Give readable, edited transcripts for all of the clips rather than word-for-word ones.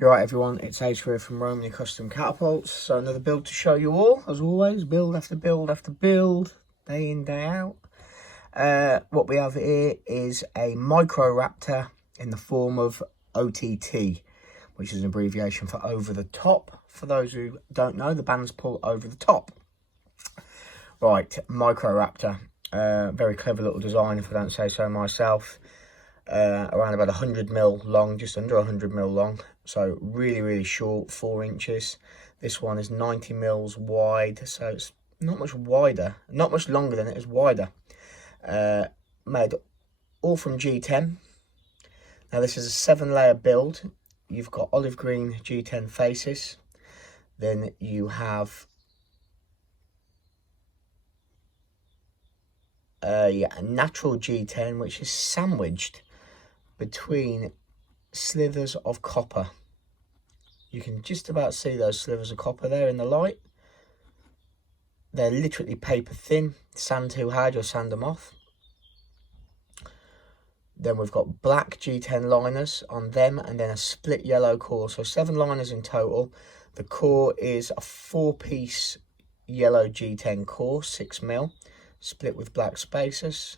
You're right, everyone, it's Ace here from Romany Custom Catapults. So another build to show you all, as always, build after build after build, day in, day out. What we have here is a microraptor in the form of OTT, which is an abbreviation for over the top. For those who don't know, the bands pull over the top. Right, microraptor, very clever little design if I don't say so myself. Around about 100mm long, just under 100mm long, so really short, 4 inches. This one is 90mm wide, so it's not much wider, not much longer than it is wider. Made all from G10. Now this is a 7-layer build. You've got olive green G10 faces, then you have a natural G10 which is sandwiched between slithers of copper. You can just about see those slivers of copper there in the light. They're literally paper thin. Sand too hard, you'll sand them off. Then we've got black G10 liners on them, and then a split yellow core. So 7 liners in total. The core is a 4-piece yellow G10 core, 6mm, split with black spacers.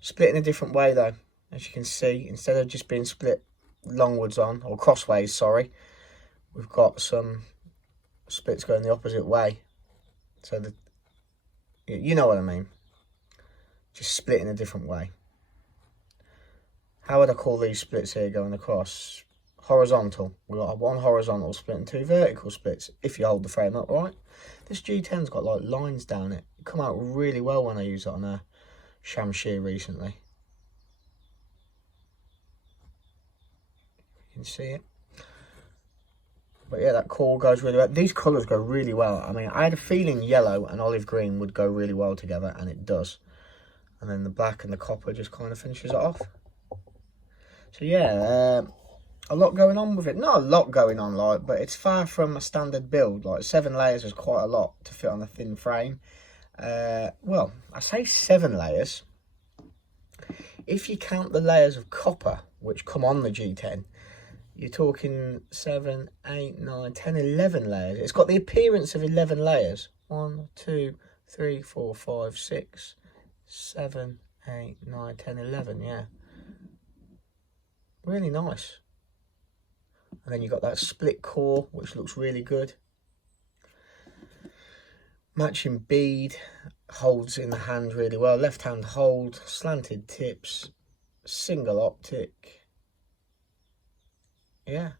Split in a different way though. As you can see, instead of just being split longwards on, or crossways, sorry, we've got some splits going the opposite way. So, you know what I mean. Just split in a different way. How would I call these splits here going across? Horizontal. We've got 1 horizontal split and 2 vertical splits, if you hold the frame up right. This G10's got like lines down it. It come out really well when I used it on a Shamshir recently. You can see it. But yeah, that core goes really well. These colours go really well. I mean, I had a feeling yellow and olive green would go really well together, and it does. And then the black and the copper just kind of finishes it off. So yeah, a lot going on with it. Not a lot going on, like, but it's far from a standard build. Like 7 layers is quite a lot to fit on a thin frame. Well, I say 7 layers. If you count the layers of copper which come on the G10, you're talking 7, 8, 9, 10, 11 layers. It's got the appearance of 11 layers. 1, 2, 3, 4, 5, 6, 7, 8, 9, 10, 11, yeah. Really nice. And then you've got that split core, which looks really good. Matching bead, holds in the hand really well. Left hand hold, slanted tips, single optic. Yeah,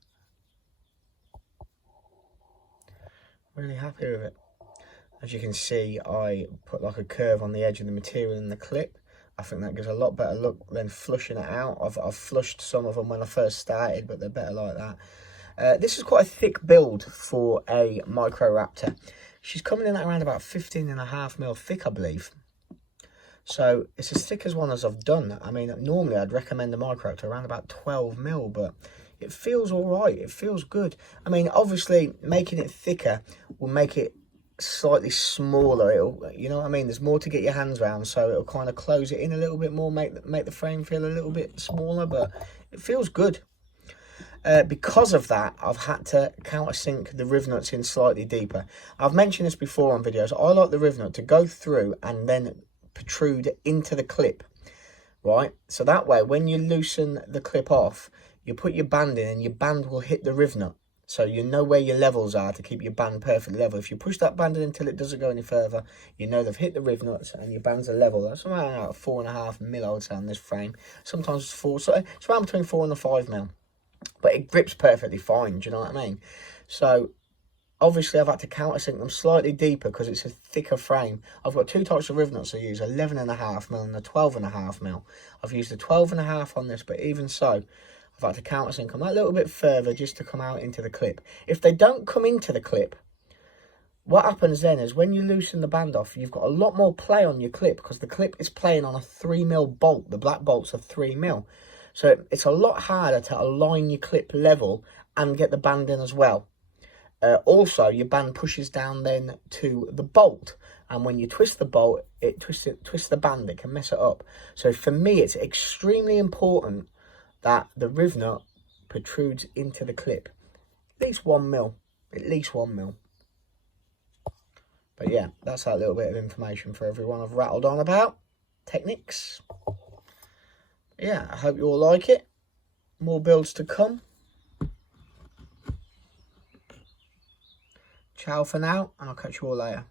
really happy with it. As you can see, I put like a curve on the edge of the material in the clip. I think that gives a lot better look than flushing it out. I've flushed some of them when I first started, but they're better like that. This is quite a thick build for a microraptor. She's coming in at around about 15.5mm thick, I believe. So it's as thick as one as I've done. I mean, normally I'd recommend a microraptor around about 12mm, but it feels all right. It feels good. I mean, obviously, making it thicker will make it slightly smaller. It'll, you know what I mean? There's more to get your hands around, so it'll kind of close it in a little bit more, make the frame feel a little bit smaller, but it feels good. Because of that, I've had to countersink the riv nuts in slightly deeper. I've mentioned this before on videos. I like the riv nut to go through and then protrude into the clip, right? So that way, when you loosen the clip off, you put your band in and your band will hit the riv nut. So you know where your levels are to keep your band perfectly level. If you push that band in until it doesn't go any further, you know they've hit the riv nuts and your bands are level. That's around 4.5mm, I would say, on this frame. Sometimes it's 4, so it's around between 4 and 5mm. But it grips perfectly fine, do you know what I mean? So obviously I've had to countersink them slightly deeper because it's a thicker frame. I've got 2 types of riv nuts I use, 11.5mm and a 12.5mm. I've used the 12.5 on this, but even so, I've had to countersink them that little bit further just to come out into the clip. If they don't come into the clip, what happens then is when you loosen the band off, you've got a lot more play on your clip because the clip is playing on a 3mm bolt. The black bolts are 3mm. So it's a lot harder to align your clip level and get the band in as well. Also, your band pushes down then to the bolt. And when you twist the bolt, it twists the band. It can mess it up. So for me, it's extremely important that the riv nut protrudes into the clip. At least 1 mil. At least 1 mil. But yeah, that's that little bit of information for everyone I've rattled on about. Techniques. Yeah, I hope you all like it. More builds to come. Ciao for now, and I'll catch you all later.